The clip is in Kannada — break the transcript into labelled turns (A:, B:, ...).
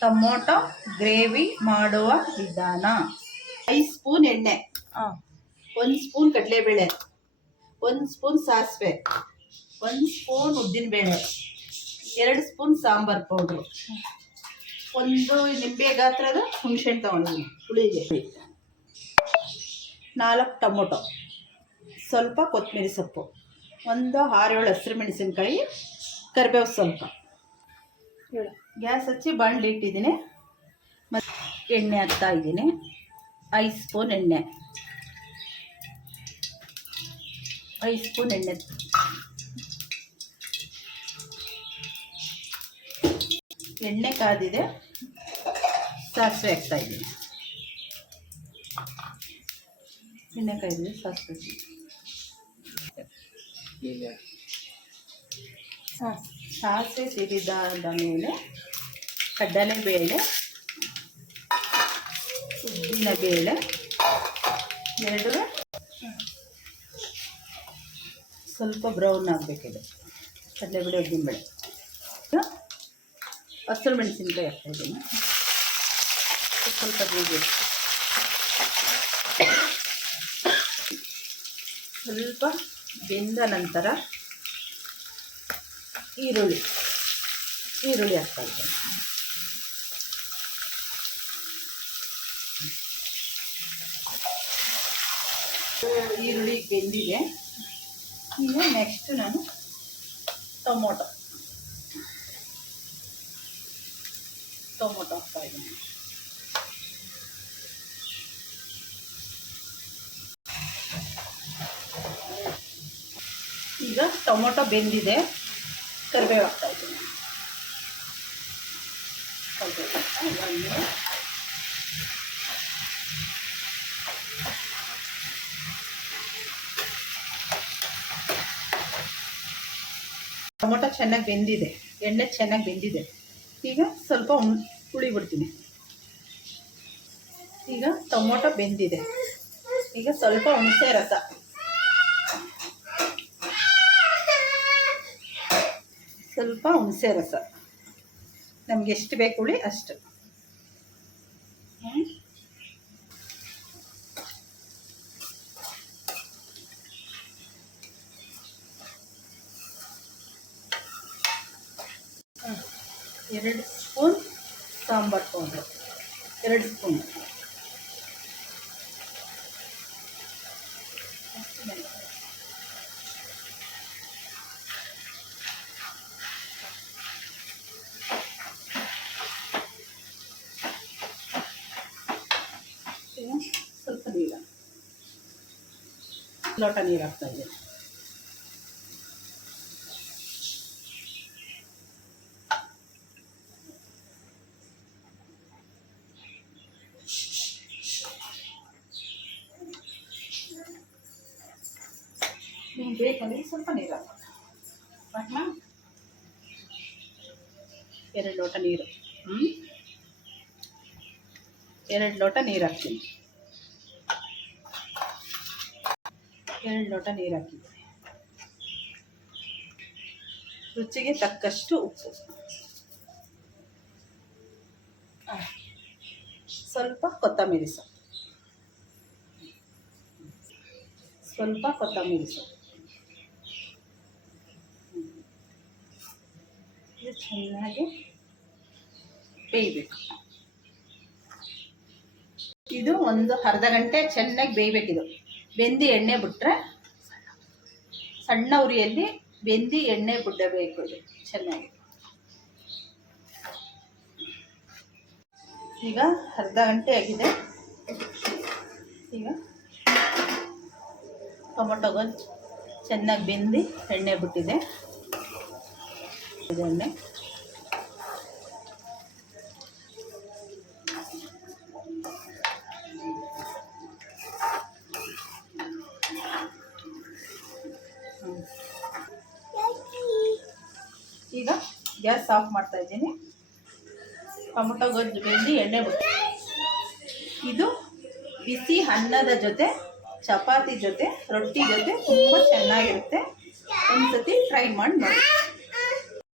A: ಟೊಮೊಟೊ ಗ್ರೇವಿ ಮಾಡುವ ವಿಧಾನ. ಐದು ಸ್ಪೂನ್ ಎಣ್ಣೆ.
B: ಹಾಂ.
A: ಒಂದು ಸ್ಪೂನ್ ಕಡಲೆಬೇಳೆ. ಒಂದು ಸ್ಪೂನ್ ಸಾಸಿವೆ. ಒಂದು ಸ್ಪೂನ್ ಉದ್ದಿನಬೇಳೆ. ಎರಡು ಸ್ಪೂನ್ ಸಾಂಬಾರ್ ಪೌಡ್ರು. ಒಂದು ನಿಂಬೆ ಗಾತ್ರದ ಹುಣಸೆಹಣ್ಣು ತೊಗೊಂಡಿದ್ದೀನಿ ಹುಳಿಗೆ. ನಾಲ್ಕು ಟೊಮೊಟೊ. ಸ್ವಲ್ಪ ಕೊತ್ತಂಬರಿ ಸೊಪ್ಪು. ಒಂದು ಆರೇಳು ಹಸಿರು ಮೆಣಸಿನ್ಕಾಯಿ. ಕರಿಬೇವು ಸ್ವಲ್ಪ.
B: ಹೇಳು
A: ಗ್ಯಾಸ್ ಹಚ್ಚಿ ಬಾಣಲಿ ಇಟ್ಟಿದ್ದೀನಿ. ಮತ್ತು ಎಣ್ಣೆ ಹಾಕ್ತಾ ಇದ್ದೀನಿ. ಐದು ಸ್ಪೂನ್ ಎಣ್ಣೆ. ಐದು ಸ್ಪೂನ್ ಎಣ್ಣೆ. ಎಣ್ಣೆ ಕಾದಿದೆ. ಸಾಸಿವೆ ಹಾಕ್ತಾ ಇದ್ದೀನಿ. ಎಣ್ಣೆ ಕಾಯಿದೆ ಸಾಸಿವೆ ಸಾಸಿವೆ ಸಿಡಿದಾದ ಮೇಲೆ ಕಡಲೆಬೇಳೆ ಉದ್ದಿನ ಬೇಳೆ, ಎರಡು. ಸ್ವಲ್ಪ ಬ್ರೌನ್ ಆಗಬೇಕಿದೆ. ಉದ್ದಿನ ಬೇಳೆ ಹಸಿರು ಮೆಣಸಿನ್ಕಾಯಿ ಹಾಕ್ತಾಯಿದ್ದೀನಿ ಸ್ವಲ್ಪ ಬೀಜ ಸ್ವಲ್ಪ ಬೆಂದ ನಂತರ ಈರುಳ್ಳಿ. ಈರುಳ್ಳಿ ಹಾಕ್ತಾ ಈರುಳ್ಳಿ ಬೆಂದಿದೆ ಈಗ ನೆಕ್ಸ್ಟ್ ನಾನು ಟೊಮೊಟೊ. ಟೊಮೊಟೊ ಹಾಕ್ತಾ ಇದ್ದೀನಿ. ಈಗ ಟೊಮೊಟೊ ಬೆಂದಿದೆ. ಕರಿಬೇವು ಹಾಕ್ತಾ ಇದ್ದೀನಿ. ಕರಿಬೇವು ಹಾಕ್ತಾ ಟೊಮೊಟೊ ಚೆನ್ನಾಗಿ ಬೆಂದಿದೆ, ಎಣ್ಣೆ ಚೆನ್ನಾಗಿ ಬೆಂದಿದೆ. ಈಗ ಸ್ವಲ್ಪ ಹುಳಿ ಬಿಡ್ತೀನಿ ಈಗ ಟೊಮೊಟೊ ಬೆಂದಿದೆ. ಈಗ ಸ್ವಲ್ಪ ಹುಣಸೆ ರಸ. ಸ್ವಲ್ಪ ಹುಣಸೆ ರಸ. ನಮ್ಗೆ ಎಷ್ಟು ಬೇಕು ಹುಳಿ ಅಷ್ಟು. ಎರಡು ಸ್ಪೂನ್ ಸಾಂಬಾರ್ ಪೌಡ್ರು ಎರಡು ಸ್ಪೂನ್. ಈಗ ಸ್ವಲ್ಪ ನೀರು. ಲೋಟ ನೀರು ಹಾಕ್ತಾ ಇದ್ದೀನಿ. ಬೇಕಂದ್ರೆ ಸ್ವಲ್ಪ ನೀರು ಹಾಕೋಣ ಎರಡು ಲೋಟ ನೀರು. ಹ್ಞೂ ಎರಡು ಲೋಟ ನೀರು ಹಾಕ್ತೀನಿ. ಎರಡು ಲೋಟ ನೀರು ಹಾಕಿದ್ದೀನಿ ರುಚಿಗೆ ತಕ್ಕಷ್ಟು ಉಪ್ಪು. ಸ್ವಲ್ಪ ಕೊತ್ತಂಬರಿ ಸೊಪ್ಪು. ಸ್ವಲ್ಪ ಕೊತ್ತಂಬರಿ ಸೊಪ್ಪು ಹ್ಮ್. ಇದು ಚೆನ್ನಾಗಿ ಬೇಯಬೇಕು. ಇದು ಒಂದು ಅರ್ಧ ಗಂಟೆ ಚೆನ್ನಾಗಿ ಬೇಯಬೇಕಿದು. ಬೆಂದಿ ಎಣ್ಣೆ ಬಿಟ್ಟರೆ ಸಣ್ಣ ಉರಿಯಲ್ಲಿ ಬೆಂದಿ ಎಣ್ಣೆ ಬಿಡಬೇಕು ಇದು ಚೆನ್ನಾಗಿ. ಈಗ ಅರ್ಧ ಗಂಟೆ ಆಗಿದೆ. ಈಗ ಟೊಮೊಟೊ ಗೊಜ್ಜು ಚೆನ್ನಾಗಿ ಬೆಂದಿ ಎಣ್ಣೆ ಬಿಟ್ಟಿದೆ. ಎಣ್ಣೆ ಗ್ಯಾಸ್ ಆಫ್ ಮಾಡ್ತಾ ಇದ್ದೀನಿ. ಟೊಮೊಟೊ, ಗೊಜ್ಜು ಬೆಂದು ಎಣ್ಣೆ ಬಿಟ್ಟು. ಇದು ಬಿಸಿ ಅನ್ನದ ಜೊತೆ, ಚಪಾತಿ ಜೊತೆ, ರೊಟ್ಟಿ ಜೊತೆ ತುಂಬ ಚೆನ್ನಾಗಿರುತ್ತೆ. ಒಂದ್ಸತಿ ಟ್ರೈ ಮಾಡಿ ನೋಡಿ.